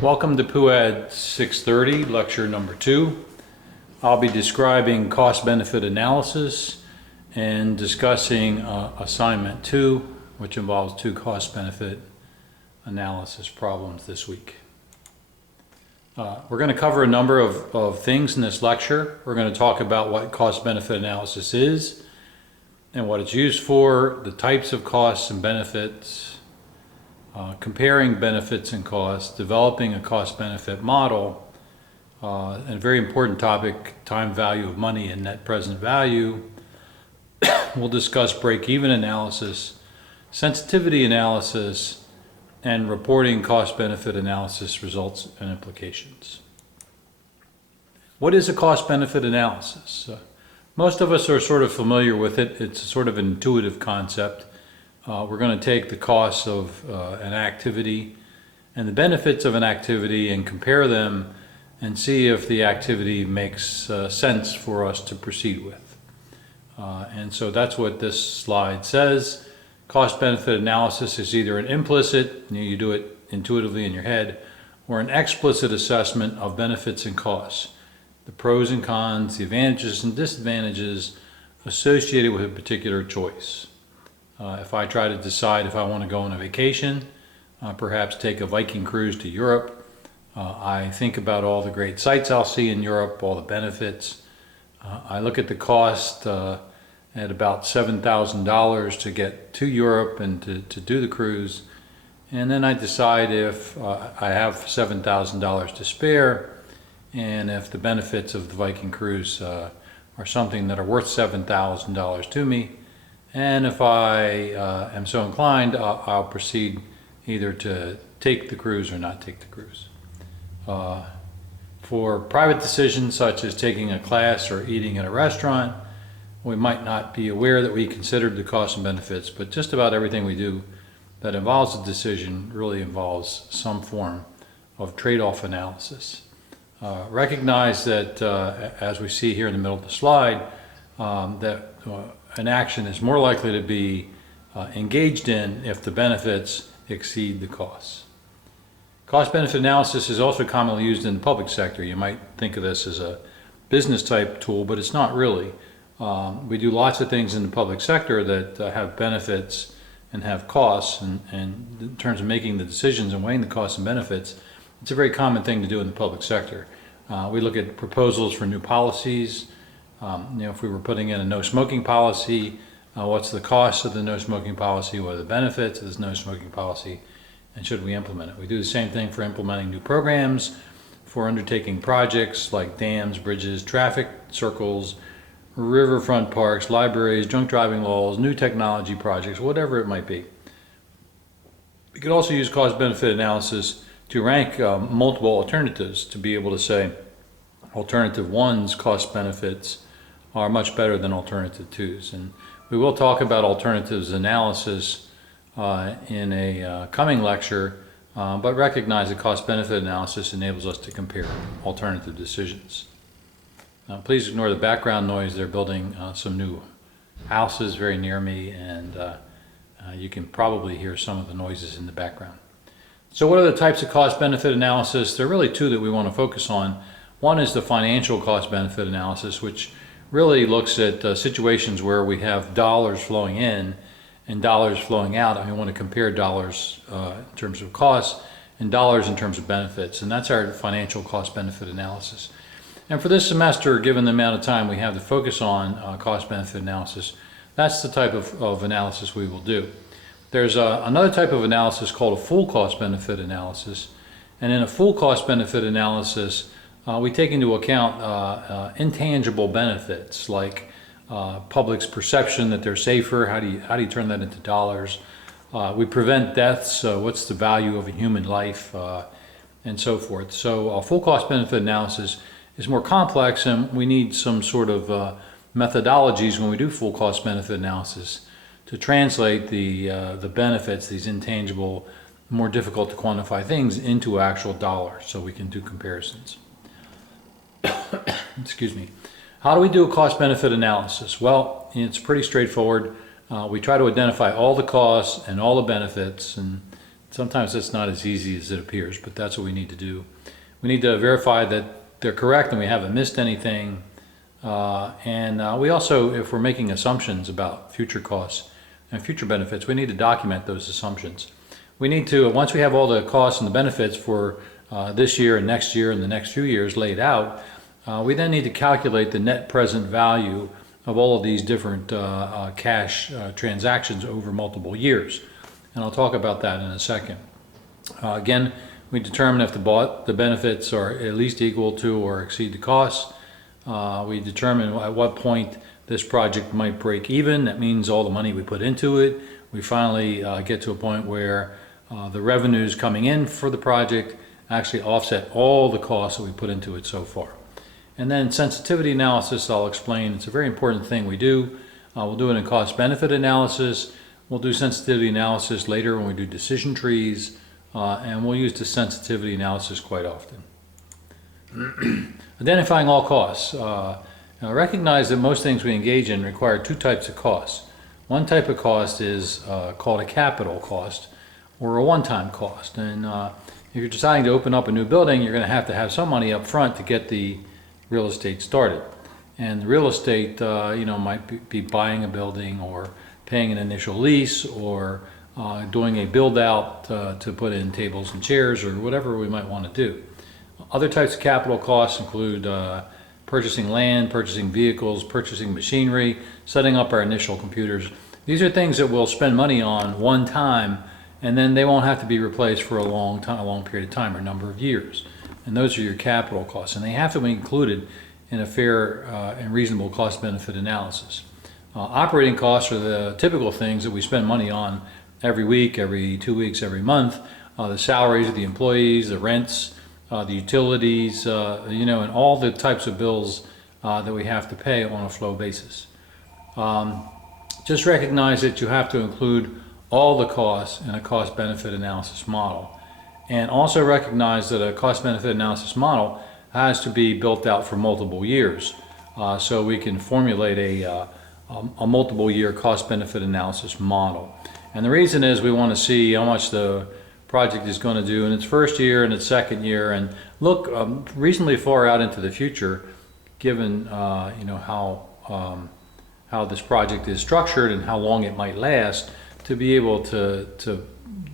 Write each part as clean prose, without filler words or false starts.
Welcome to PUAD 630, lecture number 2. I'll be describing cost-benefit analysis and discussing assignment 2, which involves 2 cost-benefit analysis problems this week. We're going to cover a number of things in this lecture. We're going to talk about what cost-benefit analysis is and what it's used for, the types of costs and benefits, comparing benefits and costs, developing a cost-benefit model, and a very important topic, time value of money and net present value. We'll discuss break-even analysis, sensitivity analysis, and reporting cost-benefit analysis results and implications. What is a cost-benefit analysis? Most of us are sort of familiar with it. It's sort of an intuitive concept. We're going to take the costs of an activity and the benefits of an activity and compare them and see if the activity makes sense for us to proceed with. And so that's what this slide says. Cost-benefit analysis is either an implicit, you do it intuitively in your head, or an explicit assessment of benefits and costs, the pros and cons, the advantages and disadvantages associated with a particular choice. If I try to decide if I want to go on a vacation, perhaps take a Viking cruise to Europe, I think about all the great sights I'll see in Europe, all the benefits. I look at the cost at about $7,000 to get to Europe and to do the cruise. And then I decide if I have $7,000 to spare and if the benefits of the Viking cruise are something that are worth $7,000 to me. And if I am so inclined, I'll proceed either to take the cruise or not take the cruise. For private decisions such as taking a class or eating at a restaurant, we might not be aware that we considered the costs and benefits, but just about everything we do that involves a decision really involves some form of trade-off analysis. Recognize that, as we see here in the middle of the slide, that an action is more likely to be engaged in if the benefits exceed the costs. Cost-benefit analysis is also commonly used in the public sector. You might think of this as a business type tool, but it's not really. We do lots of things in the public sector that have benefits and have costs, and in terms of making the decisions and weighing the costs and benefits, it's a very common thing to do in the public sector. We look at proposals for new policies. If we were putting in a no smoking policy, what's the cost of the no smoking policy? What are the benefits of this no smoking policy? And should we implement it? We do the same thing for implementing new programs, for undertaking projects like dams, bridges, traffic circles, riverfront parks, libraries, drunk driving laws, new technology projects, whatever it might be. We could also use cost-benefit analysis to rank multiple alternatives to be able to say alternative 1's cost benefits are much better than alternative 2's. And we will talk about alternatives analysis in a coming lecture, but recognize that cost-benefit analysis enables us to compare alternative decisions. Please ignore the background noise. They're building some new houses very near me, and you can probably hear some of the noises in the background. So what are the types of cost-benefit analysis? There are really 2 that we want to focus on. One is the financial cost-benefit analysis, which really looks at situations where we have dollars flowing in and dollars flowing out, and we want to compare dollars in terms of costs and dollars in terms of benefits, and that's our financial cost-benefit analysis. And for this semester, given the amount of time we have to focus on cost-benefit analysis, that's the type of analysis we will do. There's another type of analysis called a full cost-benefit analysis, and in a full cost-benefit analysis, we take into account intangible benefits like public's perception that they're safer. How do you turn that into dollars? We prevent deaths. What's the value of a human life, and so forth. So a full cost-benefit analysis is more complex, and we need some sort of methodologies when we do full cost-benefit analysis to translate the benefits, these intangible, more difficult to quantify things, into actual dollars, so we can do comparisons. Excuse me. How do we do a cost-benefit analysis? Well, it's pretty straightforward. We try to identify all the costs and all the benefits, and it's sometimes it's not as easy as it appears, but that's what we need to do. We need to verify that they're correct and we haven't missed anything. We also, if we're making assumptions about future costs and future benefits, we need to document those assumptions. We need to, once we have all the costs and the benefits for this year and next year and the next few years laid out, we then need to calculate the net present value of all of these different cash transactions over multiple years. And I'll talk about that in a second. Again, we determine if the benefits are at least equal to or exceed the costs. We determine at what point this project might break even. That means all the money we put into it. We finally get to a point where the revenues coming in for the project actually offset all the costs that we put into it so far. And then sensitivity analysis, I'll explain. It's a very important thing we do. We'll do it in cost-benefit analysis. We'll do sensitivity analysis later when we do decision trees, and we'll use the sensitivity analysis quite often. Identifying all costs. Recognize that most things we engage in require two types of costs. One type of cost is called a capital cost or a one-time cost. And if you're deciding to open up a new building, you're going to have some money up front to get the real estate started. And the real estate might be buying a building or paying an initial lease or doing a build out to put in tables and chairs or whatever we might want to do. Other types of capital costs include purchasing land, purchasing vehicles, purchasing machinery, setting up our initial computers. These are things that we'll spend money on one time, and then they won't have to be replaced for a long period of time or number of years. And those are your capital costs, and they have to be included in a fair and reasonable cost-benefit analysis. Operating costs are the typical things that we spend money on every week, every 2 weeks, every month. The salaries of the employees, the rents, the utilities, and all the types of bills that we have to pay on a flow basis. Just recognize that you have to include all the costs in a cost-benefit analysis model. And also recognize that a cost-benefit analysis model has to be built out for multiple years. So we can formulate a multiple year cost-benefit analysis model. And the reason is we want to see how much the project is going to do in its first year and its second year, and look reasonably far out into the future, given how this project is structured and how long it might last, to be able to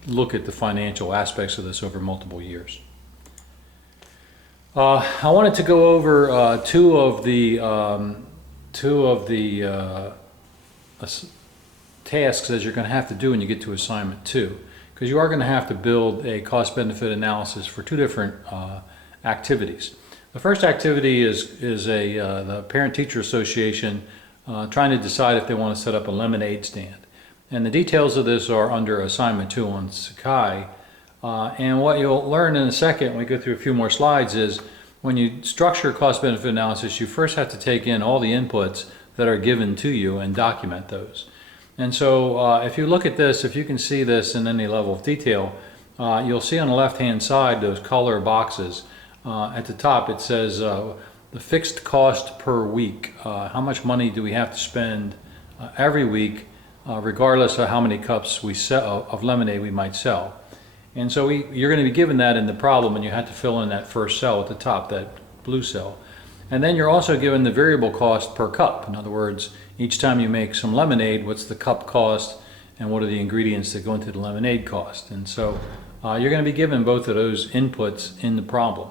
look at the financial aspects of this over multiple years. I wanted to go over two of the tasks that you're going to have to do when you get to assignment 2, because you are going to have to build a cost-benefit analysis for two different activities. The first activity is the Parent-Teacher Association trying to decide if they want to set up a lemonade stand. And the details of this are under assignment 2 on Sakai. And what you'll learn in a second when we go through a few more slides is when you structure cost-benefit analysis, you first have to take in all the inputs that are given to you and document those. And so if you look at this, if you can see this in any level of detail, you'll see on the left-hand side those color boxes. At the top it says the fixed cost per week. How much money do we have to spend every week, regardless of how many cups we sell of lemonade we might sell. And so you're going to be given that in the problem, and you have to fill in that first cell at the top, that blue cell. And then you're also given the variable cost per cup. In other words, each time you make some lemonade, what's the cup cost and what are the ingredients that go into the lemonade cost. And so you're going to be given both of those inputs in the problem.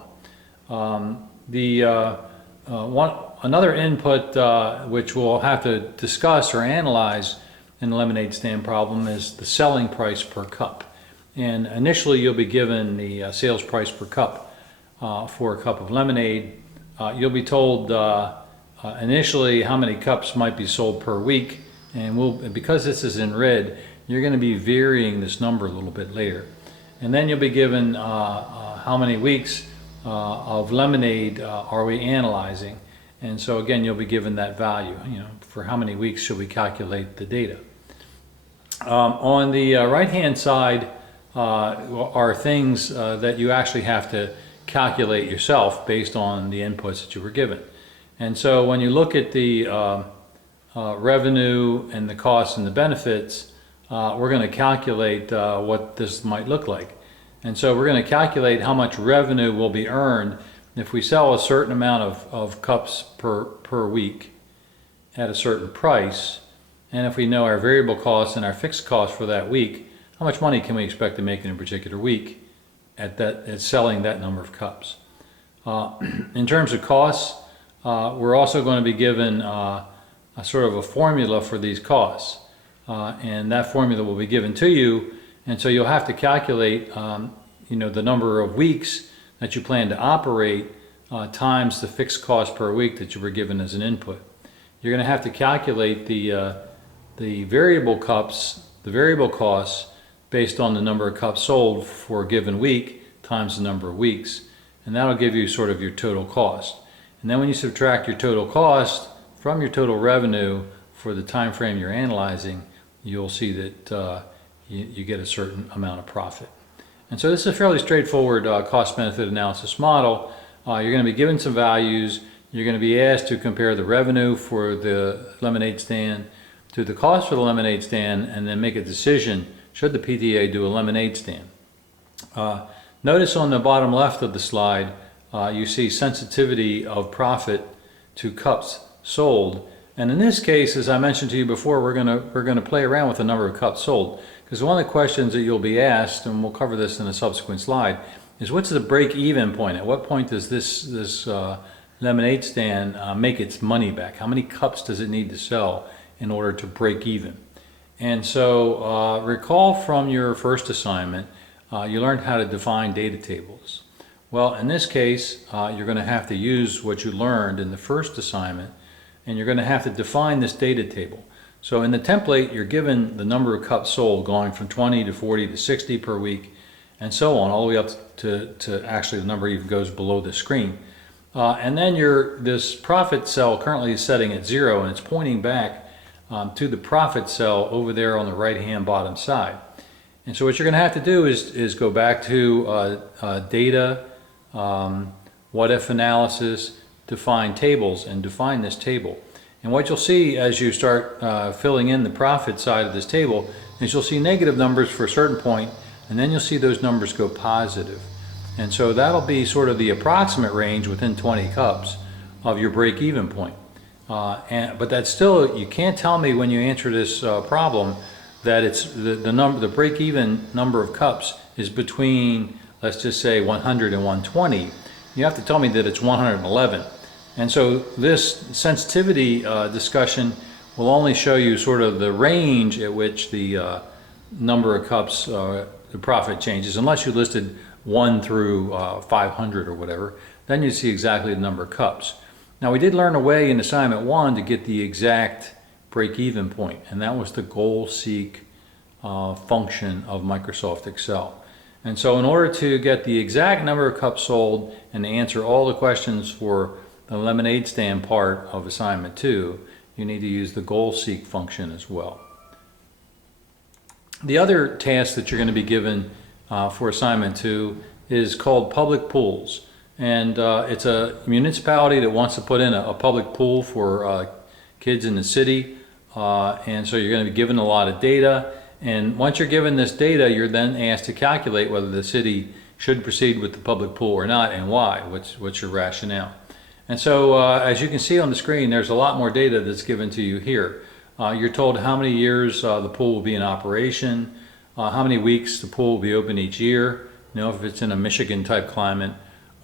Another input which we'll have to discuss or analyze in the lemonade stand problem is the selling price per cup. And initially you'll be given the sales price per cup for a cup of lemonade. You'll be told initially how many cups might be sold per week, and because this is in red, you're going to be varying this number a little bit later. And then you'll be given how many weeks of lemonade are we analyzing. And so again, you'll be given that value, for how many weeks should we calculate the data. On the right-hand side are things that you actually have to calculate yourself based on the inputs that you were given. And so when you look at the revenue and the costs and the benefits we're going to calculate what this might look like. And so we're going to calculate how much revenue will be earned if we sell a certain amount of cups per week at a certain price. And if we know our variable costs and our fixed costs for that week, how much money can we expect to make in a particular week at selling that number of cups. In terms of costs, we're also going to be given a sort of a formula for these costs. And that formula will be given to you, and so you'll have to calculate the number of weeks that you plan to operate times the fixed cost per week that you were given as an input. You're going to have to calculate the variable costs based on the number of cups sold for a given week times the number of weeks, and that'll give you sort of your total cost. And then when you subtract your total cost from your total revenue for the time frame you're analyzing, you'll see that you get a certain amount of profit. And so this is a fairly straightforward cost-benefit analysis model. You're going to be given some values. You're going to be asked to compare the revenue for the lemonade stand to the cost for the lemonade stand, and then make a decision, should the PTA do a lemonade stand. Notice on the bottom left of the slide, you see sensitivity of profit to cups sold. And in this case, as I mentioned to you before, we're going to play around with the number of cups sold, because one of the questions that you'll be asked, and we'll cover this in a subsequent slide, is what's the break-even point? At what point does this lemonade stand make its money back? How many cups does it need to sell in order to break even? And so recall from your first assignment, you learned how to define data tables. Well, in this case, you're going to have to use what you learned in the first assignment, and you're going to have to define this data table. So in the template, you're given the number of cups sold going from 20 to 40 to 60 per week, and so on, all the way up to actually the number even goes below the screen. And then this profit cell currently is setting at 0, and it's pointing back to the profit cell over there on the right-hand bottom side. And so what you're going to have to do is go back to data, what if analysis, define tables, and define this table. And what you'll see as you start filling in the profit side of this table is you'll see negative numbers for a certain point, and then you'll see those numbers go positive. And so that'll be sort of the approximate range within 20 cups of your break-even point. But that's still, you can't tell me when you answer this problem that it's the break-even number of cups is between, let's just say, 100 and 120. You have to tell me that it's 111. And so this sensitivity discussion will only show you sort of the range at which the number of cups, the profit changes, unless you listed 1 through 500 or whatever. Then you see exactly the number of cups. Now, we did learn a way in assignment 1 to get the exact break-even point, and that was the goal seek function of Microsoft Excel. And so in order to get the exact number of cups sold and to answer all the questions for the lemonade stand part of assignment 2, you need to use the goal seek function as well. The other task that you're going to be given for assignment 2 is called public pools. And it's a municipality that wants to put in a public pool for kids in the city. And so you're going to be given a lot of data. And once you're given this data, you're then asked to calculate whether the city should proceed with the public pool or not, and why. What's your rationale? And so as you can see on the screen, there's a lot more data that's given to you here. You're told how many years the pool will be in operation, how many weeks the pool will be open each year. You know, if it's in a Michigan type climate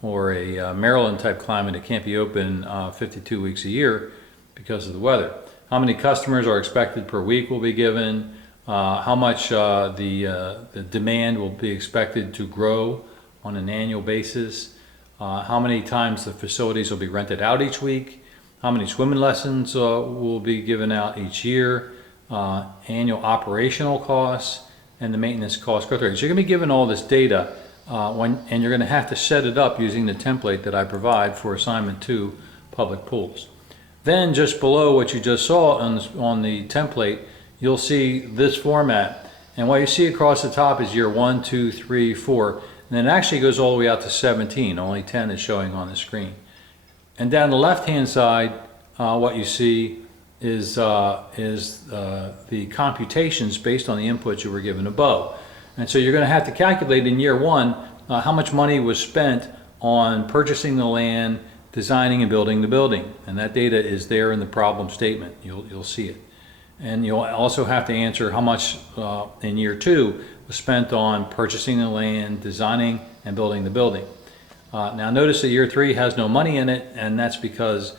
or a Maryland type climate, it can't be open 52 weeks a year because of the weather. How many customers are expected per week will be given, how much the demand will be expected to grow on an annual basis, how many times the facilities will be rented out each week, how many swimming lessons will be given out each year, annual operational costs, and the maintenance cost growth rate. So you're going to be given all this data and you're going to have to set it up using the template that I provide for assignment 2, public pools. Then just below what you just saw on the template, you'll see this format. And what you see across the top is year 1, 2, 3, 4. And then it actually goes all the way out to 17. Only 10 is showing on the screen. And down the left-hand side, what you see the computations based on the inputs you were given above. And so you're going to have to calculate in year one how much money was spent on purchasing the land, designing and building the building. And that data is there in the problem statement. You'll see it. And you'll also have to answer how much in year two was spent on purchasing the land, designing and building the building. Now notice that year three has no money in it, and that's because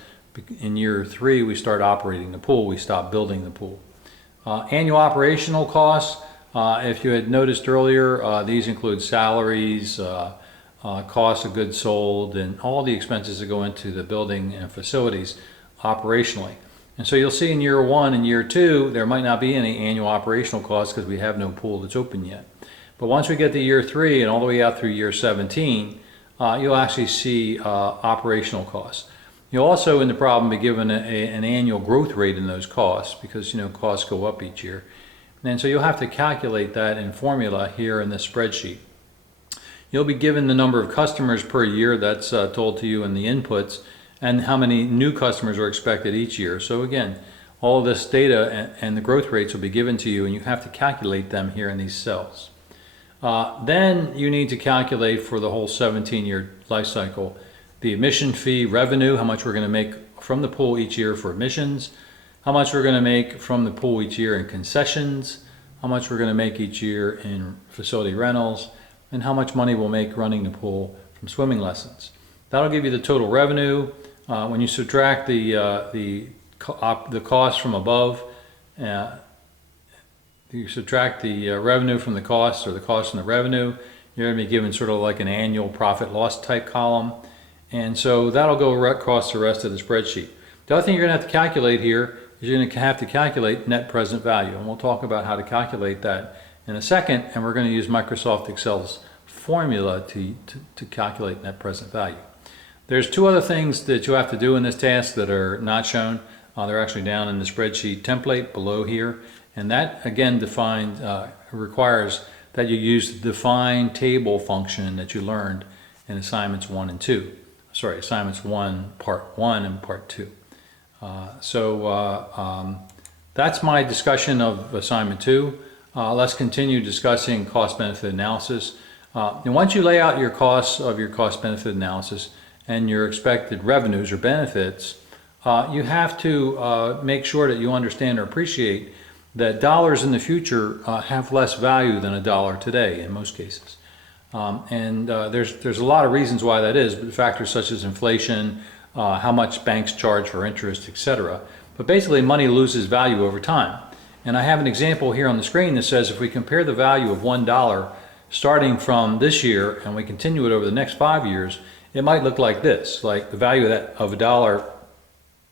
in year three we start operating the pool, we stop building the pool. Annual operational costs, if you had noticed earlier, these include salaries, cost of goods sold, and all the expenses that go into the building and facilities operationally. And so you'll see in year one and year two, there might not be any annual operational costs because we have no pool that's open yet. But once we get to year three and all the way out through year 17, you'll actually see operational costs. You'll also in the problem be given an annual growth rate in those costs because costs go up each year. And so you'll have to calculate that in formula here in this spreadsheet. You'll be given the number of customers per year, that's told to you in the inputs, and how many new customers are expected each year. So again, all this data and the growth rates will be given to you, and you have to calculate them here in these cells. Then you need to calculate for the whole 17-year life cycle the admission fee revenue, how much we're going to make from the pool each year for admissions, how much we're going to make from the pool each year in concessions, how much we're going to make each year in facility rentals, and how much money we'll make running the pool from swimming lessons. That'll give you the total revenue. When you subtract the cost from above, you subtract the revenue from the cost, or the cost from the revenue, you're going to be given sort of like an annual profit loss type column. And so that'll go across the rest of the spreadsheet. The other thing you're going to have to calculate here is you're going to have to calculate net present value. And we'll talk about how to calculate that in a second. And we're going to use Microsoft Excel's formula to calculate net present value. There's two other things that you have to do in this task that are not shown. They're actually down in the spreadsheet template below here. And that, again, requires that you use the define table function that you learned in assignments 1 and 2. Sorry, assignments 1, part 1 and part 2. That's my discussion of assignment 2. Let's continue discussing cost-benefit analysis. And once you lay out your costs of your cost-benefit analysis and your expected revenues or benefits, you have to make sure that you understand or appreciate that dollars in the future have less value than a dollar today in most cases. There's a lot of reasons why that is, but factors such as inflation, how much banks charge for interest, etc. But basically money loses value over time. And I have an example here on the screen that says if we compare the value of $1 starting from this year and we continue it over the next 5 years, it might look like this. Like the value of a dollar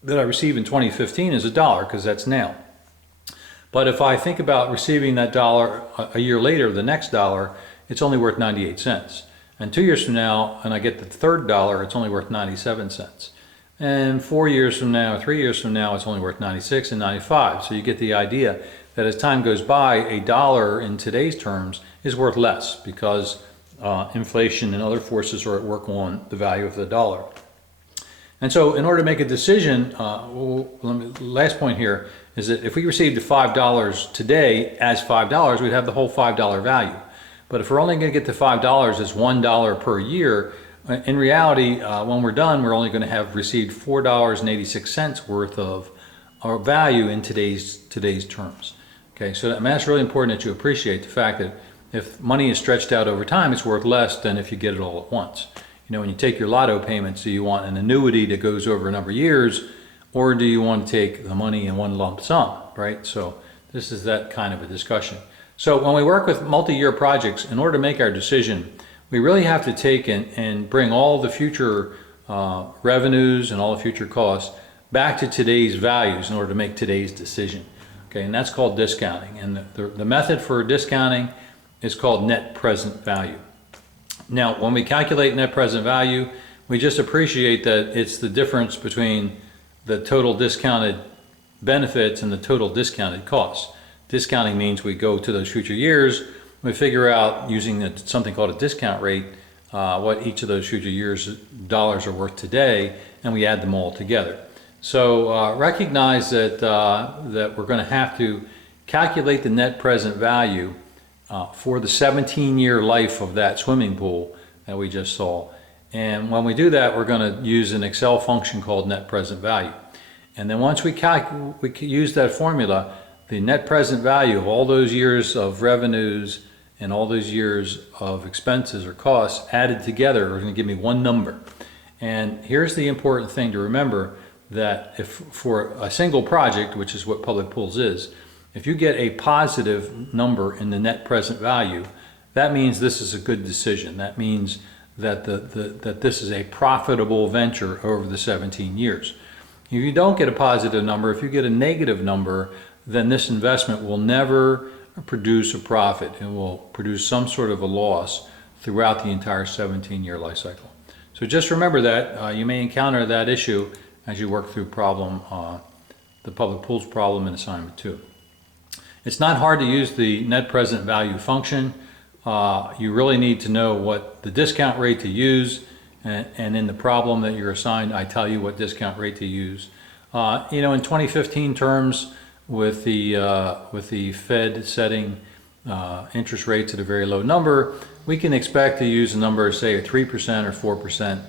that I received in 2015 is $1 because that's now. But if I think about receiving that dollar a year later, the next dollar, it's only worth 98 cents. And 2 years from now, and I get the third dollar, it's only worth 97 cents. And 4 years from now, 3 years from now, it's only worth 96 and 95. So you get the idea that as time goes by, a dollar in today's terms is worth less because inflation and other forces are at work on the value of the dollar. And so in order to make a decision, last point here is that if we received the $5 today as $5, we'd have the whole $5 value. But if we're only going to get to $5 as $1 per year, in reality, when we're done, we're only going to have received $4.86 worth of our value in today's terms. Okay, so that's really important that you appreciate the fact that if money is stretched out over time, it's worth less than if you get it all at once. When you take your lotto payments, do you want an annuity that goes over a number of years, or do you want to take the money in one lump sum, right? So this is that kind of a discussion. So when we work with multi-year projects, in order to make our decision, we really have to take and bring all the future revenues and all the future costs back to today's values in order to make today's decision. Okay, and that's called discounting. And the method for discounting is called net present value. Now, when we calculate net present value, we just appreciate that it's the difference between the total discounted benefits and the total discounted costs. Discounting means we go to those future years, we figure out using something called a discount rate, what each of those future years dollars are worth today, and we add them all together. So recognize that, that we're going to have to calculate the net present value for the 17-year life of that swimming pool that we just saw. And when we do that, we're going to use an Excel function called net present value. And then once we use that formula, the net present value of all those years of revenues and all those years of expenses or costs added together are going to give me one number. And here's the important thing to remember, that if for a single project, which is what public pools is, if you get a positive number in the net present value, that means this is a good decision. That means that that this is a profitable venture over the 17 years. If you don't get a positive number, if you get a negative number, then this investment will never produce a profit. It will produce some sort of a loss throughout the entire 17-year life cycle. So just remember that. You may encounter that issue as you work through the public pools problem in assignment 2. It's not hard to use the net present value function. You really need to know what the discount rate to use, and in the problem that you're assigned, I tell you what discount rate to use. You know, in 2015 terms, with the Fed setting interest rates at a very low number, we can expect to use a number, say, at 3% or 4%.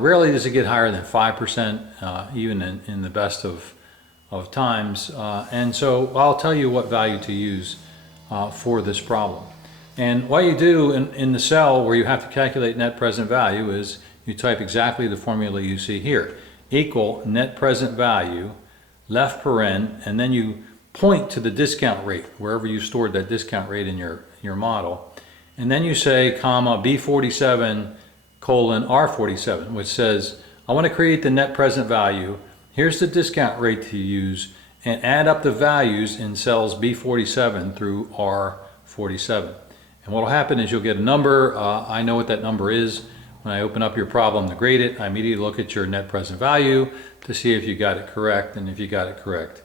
Rarely does it get higher than 5%, even in the best of times. And so I'll tell you what value to use for this problem. And what you do in the cell where you have to calculate net present value is you type exactly the formula you see here. Equal net present value, left paren, and then you point to the discount rate, wherever you stored that discount rate in your model. And then you say, comma, B47 colon R47, which says, I want to create the net present value. Here's the discount rate to use, and add up the values in cells B47 through R47. And what will happen is you'll get a number. I know what that number is. When I open up your problem to grade it, I immediately look at your net present value to see if you got it correct. And if you got it correct,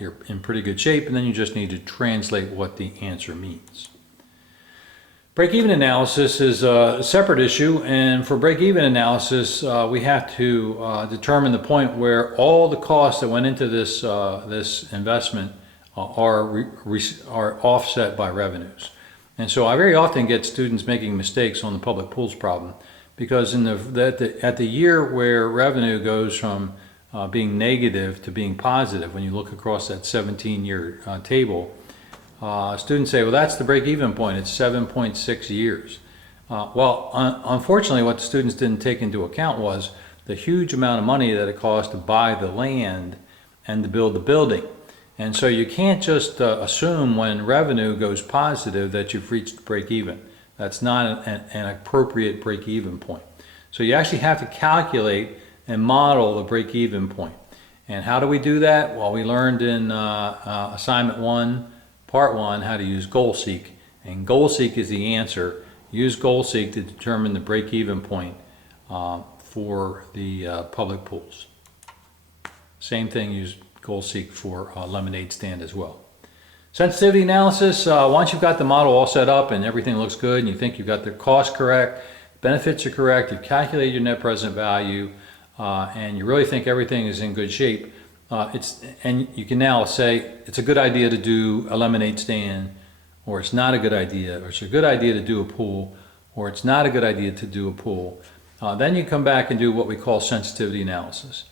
you're in pretty good shape. And then you just need to translate what the answer means. Break-even analysis is a separate issue. And for break-even analysis, we have to determine the point where all the costs that went into this, this investment are offset by revenues. And so I very often get students making mistakes on the public pools problem, because at the year where revenue goes from being negative to being positive, when you look across that 17-year table, students say, well, that's the break-even point. It's 7.6 years. Well, unfortunately, what the students didn't take into account was the huge amount of money that it costs to buy the land and to build the building. And so you can't just assume when revenue goes positive that you've reached break-even. That's not an appropriate break-even point. So you actually have to calculate and model the break-even point. And how do we do that? Well, we learned in assignment 1, part 1, how to use goal-seek. And goal-seek is the answer. Use goal-seek to determine the break-even point for the public pools. Same thing, use goal-seek for lemonade stand as well. Sensitivity analysis, once you've got the model all set up and everything looks good and you think you've got the cost correct, benefits are correct, you've calculated your net present value, and you really think everything is in good shape, and you can now say it's a good idea to do a lemonade stand, or it's not a good idea, or it's a good idea to do a pool, or it's not a good idea to do a pool. Then you come back and do what we call sensitivity analysis.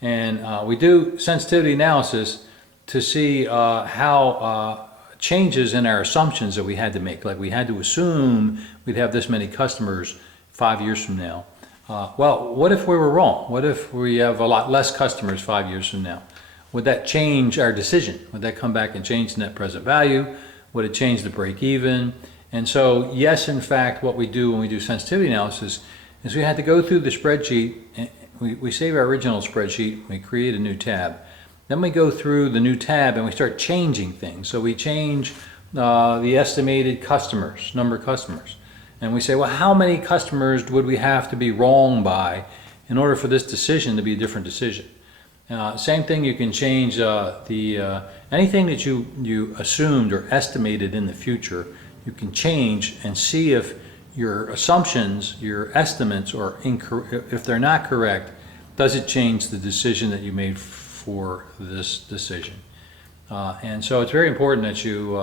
And we do sensitivity analysis to see how changes in our assumptions that we had to make. Like we had to assume we'd have this many customers 5 years from now. Well, what if we were wrong? What if we have a lot less customers 5 years from now? Would that change our decision? Would that come back and change the net present value? Would it change the break even? And so, yes, in fact, what we do when we do sensitivity analysis is we had to go through the spreadsheet. We save our original spreadsheet, we create a new tab. Then we go through the new tab and we start changing things. So we change the estimated customers, number of customers. And we say, well, how many customers would we have to be wrong by in order for this decision to be a different decision? Same thing, you can change anything that you assumed or estimated in the future, you can change and see if your assumptions, your estimates are incorrect. If they're not correct, does it change the decision that you made for this decision? And so it's very important that you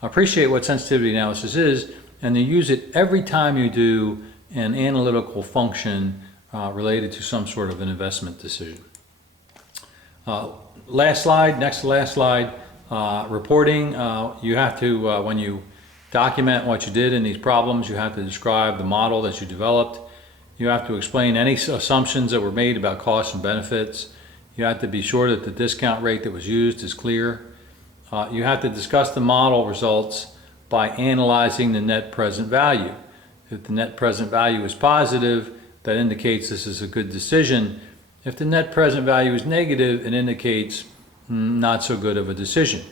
appreciate what sensitivity analysis is, and then use it every time you do an analytical function related to some sort of an investment decision. Last slide, next to last slide, reporting. You have to, when you document what you did in these problems, you have to describe the model that you developed. You have to explain any assumptions that were made about costs and benefits. You have to be sure that the discount rate that was used is clear. You have to discuss the model results by analyzing the net present value. If the net present value is positive, that indicates this is a good decision. If the net present value is negative, it indicates not so good of a decision.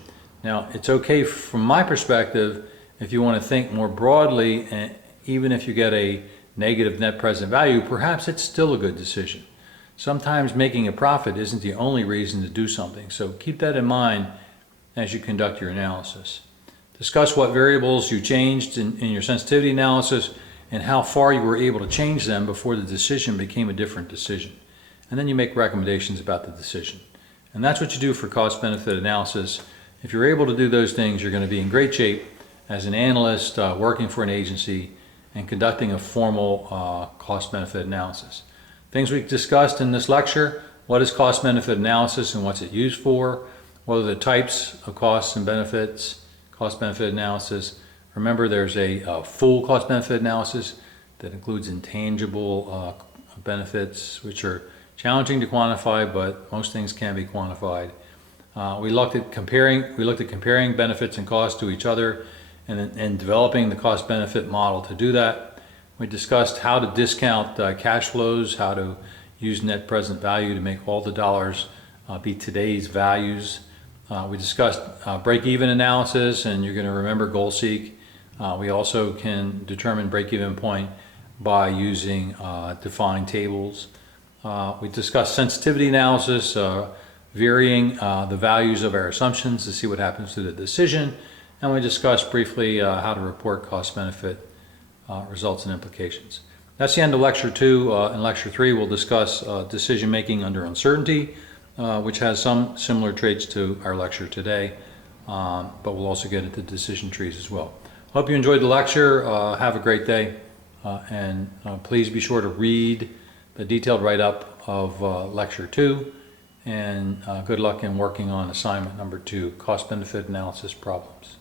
Now, it's okay from my perspective if you want to think more broadly, and even if you get a negative net present value, perhaps it's still a good decision. Sometimes making a profit isn't the only reason to do something, so keep that in mind as you conduct your analysis. Discuss what variables you changed in your sensitivity analysis and how far you were able to change them before the decision became a different decision. And then you make recommendations about the decision. And that's what you do for cost-benefit analysis. If you're able to do those things, you're going to be in great shape as an analyst working for an agency and conducting a formal cost-benefit analysis. Things we discussed in this lecture: what is cost-benefit analysis and what's it used for? What are the types of costs and benefits, cost-benefit analysis? Remember, there's a full cost-benefit analysis that includes intangible benefits, which are challenging to quantify, but most things can be quantified. We looked at comparing benefits and costs to each other and developing the cost-benefit model to do that. We discussed how to discount cash flows, how to use net present value to make all the dollars be today's values. We discussed break-even analysis, and you're going to remember goal-seek. We also can determine break-even point by using defined tables. We discussed sensitivity analysis, varying the values of our assumptions to see what happens to the decision. And we discussed briefly how to report cost-benefit results and implications. That's the end of Lecture 2. In Lecture 3, we'll discuss decision-making under uncertainty, which has some similar traits to our lecture today, but we'll also get into decision trees as well. Hope you enjoyed the lecture. Have a great day, and please be sure to read the detailed write-up of Lecture 2, and good luck in working on assignment number 2, cost-benefit analysis problems.